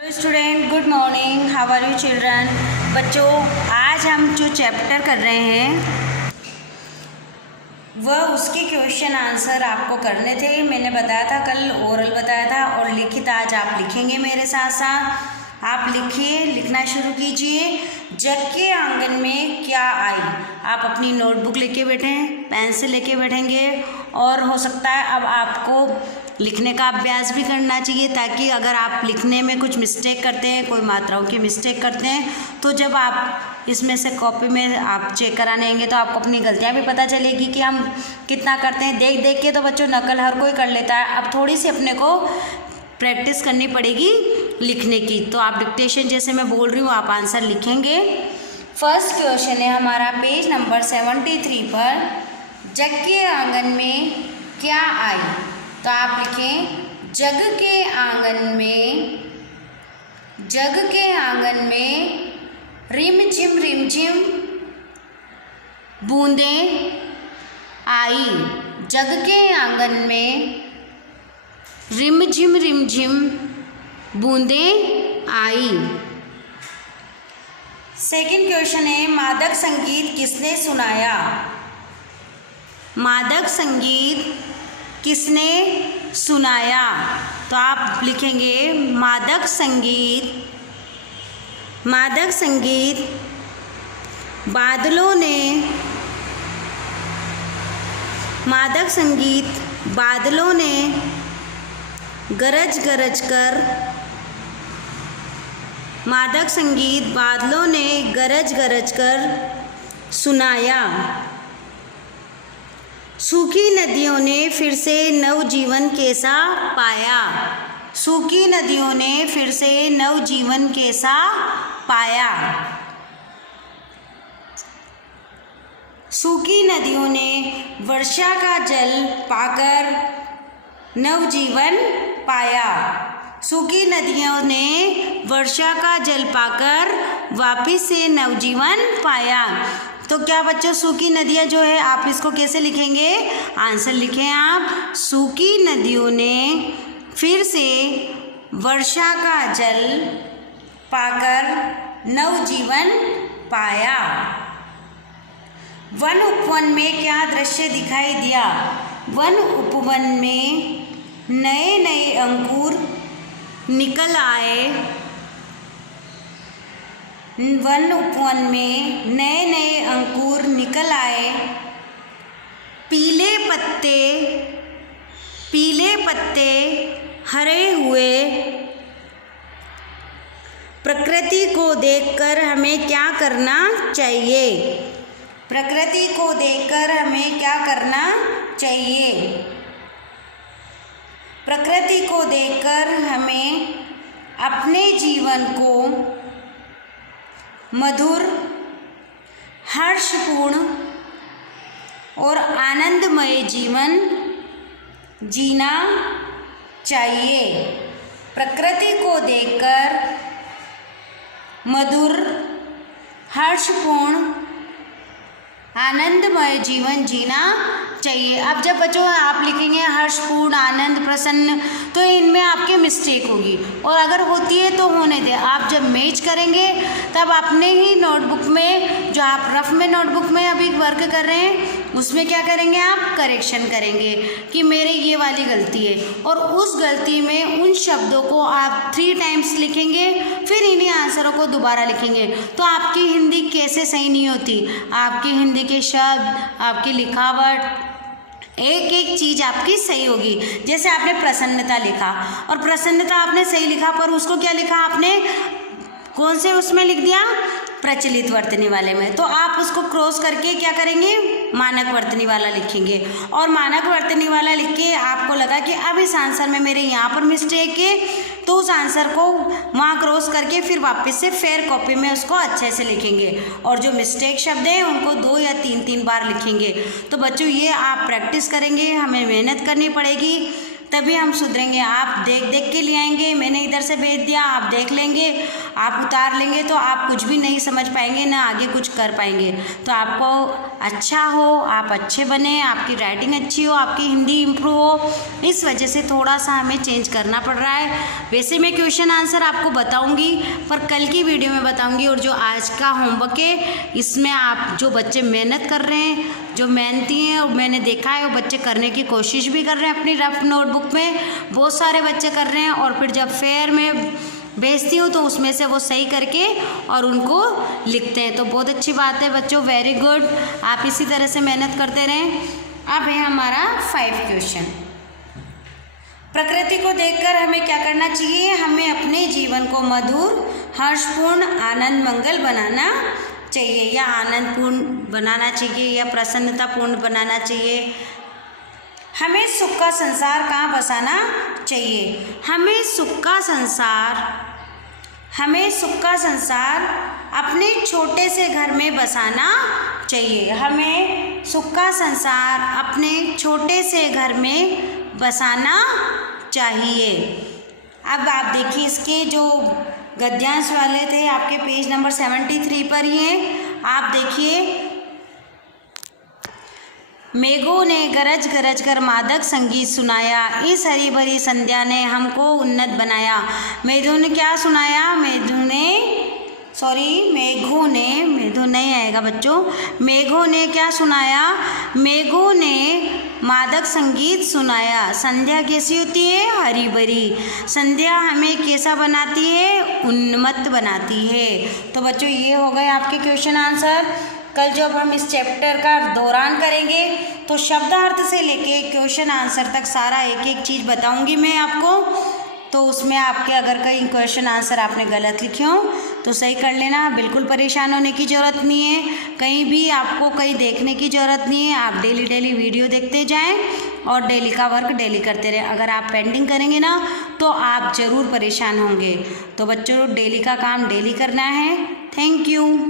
Student, good morning. How are you children? बच्चों, आज हम जो चैप्टर कर रहे हैं वह उसके क्वेश्चन आंसर आपको करने थे। मैंने बताया था कल, ओरल बताया था, और लिखित आज आप लिखेंगे मेरे साथ साथ। आप लिखिए, लिखना शुरू कीजिए। जग के आंगन में क्या आई? आप अपनी नोटबुक लेके बैठें, पेंसिल लेके बैठेंगे, और हो सकता है अब आपको लिखने का अभ्यास भी करना चाहिए, ताकि अगर आप लिखने में कुछ मिस्टेक करते हैं, कोई मात्राओं की मिस्टेक करते हैं, तो जब आप इसमें से कॉपी में आप चेक कराने आएंगे तो आपको अपनी गलतियां भी पता चलेगी कि हम कितना करते हैं। देख देख के तो बच्चों नकल हर कोई कर लेता है। अब थोड़ी सी अपने को प्रैक्टिस करनी पड़ेगी लिखने की। तो आप डिक्टेशन जैसे मैं बोल रही हूँ आप आंसर लिखेंगे। फर्स्ट क्वेश्चन है हमारा पेज नंबर 73 पर, जग के आंगन में क्या आई? तो आप लिखें, जग के आंगन में रिम झिम बूंदें आई। जग के आंगन में रिम झिम बूंदें आई। सेकंड क्वेश्चन है, मादक संगीत किसने सुनाया? मादक संगीत किसने सुनाया? तो आप लिखेंगे, मादक संगीत बादलों ने गरज गरज कर सुनाया। सूखी नदियों ने फिर से नवजीवन कैसा पाया? सूखी नदियों ने फिर से नवजीवन कैसा पाया? सूखी नदियों ने वर्षा का जल पाकर नवजीवन पाया। सूखी नदियों ने वर्षा का जल पाकर वापिस से नवजीवन पाया। तो क्या बच्चों, सूखी नदियाँ जो है आप इसको कैसे लिखेंगे? आंसर लिखें आप, सूखी नदियों ने फिर से वर्षा का जल पाकर नवजीवन पाया। वन उपवन में क्या दृश्य दिखाई दिया? वन उपवन में नए नए अंकुर निकल आए। वन उपवन में नए नए अंकुर निकल आए। पीले पत्ते हरे हुए। प्रकृति को देखकर हमें क्या करना चाहिए? प्रकृति को देखकर हमें क्या करना चाहिए? प्रकृति को देखकर हमें अपने जीवन को मधुर, हर्षपूर्ण और आनंदमय जीवन जीना चाहिए। प्रकृति को देखकर मधुर, हर्षपूर्ण, आनंदमय जीवन जीना चाहिए। अब जब बच्चों आप लिखेंगे हर्षपूर्ण, आनंद, प्रसन्न, तो इनमें आपके मिस्टेक होगी, और अगर होती है तो होने दें। आप जब मैच करेंगे तब अपने ही नोटबुक में, जो आप रफ में नोटबुक में अभी वर्क कर रहे हैं, उसमें क्या करेंगे आप? करेक्शन करेंगे कि मेरे ये वाली गलती है, और उस गलती में उन शब्दों को आप 3 टाइम्स लिखेंगे, फिर इन्हीं आंसरों को दोबारा लिखेंगे। तो आपकी हिंदी कैसे सही नहीं होती? आपकी हिंदी के शब्द, आपकी लिखावट, एक एक चीज़ आपकी सही होगी। जैसे आपने प्रसन्नता लिखा, और प्रसन्नता आपने सही लिखा, पर उसको क्या लिखा आपने? कौन से उसमें लिख दिया? प्रचलित वर्तनी वाले में। तो आप उसको क्रॉस करके क्या करेंगे? मानक वर्तनी वाला लिखेंगे, और मानक वर्तनी वाला लिख के आपको लगा कि अब इस आंसर में मेरे यहाँ पर मिस्टेक है, तो उस आंसर को वहाँ क्रॉस करके फिर वापस से फेयर कॉपी में उसको अच्छे से लिखेंगे, और जो मिस्टेक शब्द हैं उनको 2 या 3 बार लिखेंगे। तो बच्चों ये आप प्रैक्टिस करेंगे, हमें मेहनत करनी पड़ेगी, तभी हम सुधरेंगे। आप देख देख के ले आएंगे, मैंने इधर से भेज दिया, आप देख लेंगे, आप उतार लेंगे तो आप कुछ भी नहीं समझ पाएंगे, ना आगे कुछ कर पाएंगे। तो आपको अच्छा हो, आप अच्छे बने, आपकी राइटिंग अच्छी हो, आपकी हिंदी इम्प्रूव हो, इस वजह से थोड़ा सा हमें चेंज करना पड़ रहा है। वैसे मैं क्वेश्चन आंसर आपको बताऊंगी, पर कल की वीडियो में बताऊंगी। और जो आज का होमवर्क है, इसमें आप जो बच्चे मेहनत कर रहे हैं, जो मेहनती हैं, और मैंने देखा है वो बच्चे करने की कोशिश भी कर रहे हैं अपनी रफ नोटबुक में, बहुत सारे बच्चे कर रहे हैं। और फिर जब फेयर में भेजती हूँ तो उसमें से वो सही करके और उनको लिखते हैं। तो बहुत अच्छी बात है बच्चों, वेरी गुड। आप इसी तरह से मेहनत करते रहें। अब है हमारा 5 क्वेश्चन। प्रकृति को देखकर हमें क्या करना चाहिए? हमें अपने जीवन को मधुर, हर्षपूर्ण, आनंद मंगल बनाना चाहिए, या आनंदपूर्ण बनाना चाहिए, या प्रसन्नतापूर्ण बनाना चाहिए। हमें सुख का संसार कहाँ बसाना चाहिए? हमें सुख का संसार अपने छोटे से घर में बसाना चाहिए। हमें सुख का संसार अपने छोटे से घर में बसाना चाहिए। अब आप देखिए, इसके जो गद्यांश वाले थे आपके पेज नंबर 73 पर ही हैं। आप देखिए, मेघों ने गरज गरज कर मादक संगीत सुनाया, इस हरी भरी संध्या ने हमको उन्नत बनाया। मेघों ने क्या सुनाया? मेघों नहीं आएगा बच्चों। मेघों ने क्या सुनाया? मेघों ने मादक संगीत सुनाया। संध्या कैसी होती है? हरी भरी। संध्या हमें कैसा बनाती है? उन्मत्त बनाती है। तो बच्चों ये हो गए आपके क्वेश्चन आंसर। कल जब हम इस चैप्टर का दौरान करेंगे तो शब्दार्थ से लेके क्वेश्चन आंसर तक सारा एक एक चीज़ बताऊंगी मैं आपको। तो उसमें आपके अगर कहीं क्वेश्चन आंसर आपने गलत लिखे हो तो सही कर लेना, बिल्कुल परेशान होने की ज़रूरत नहीं है। कहीं भी आपको कहीं देखने की ज़रूरत नहीं है। आप डेली वीडियो देखते जाएं और डेली का वर्क डेली करते रहें। अगर आप पेंडिंग करेंगे ना तो आप ज़रूर परेशान होंगे। तो बच्चों, डेली का काम डेली करना है। Thank you.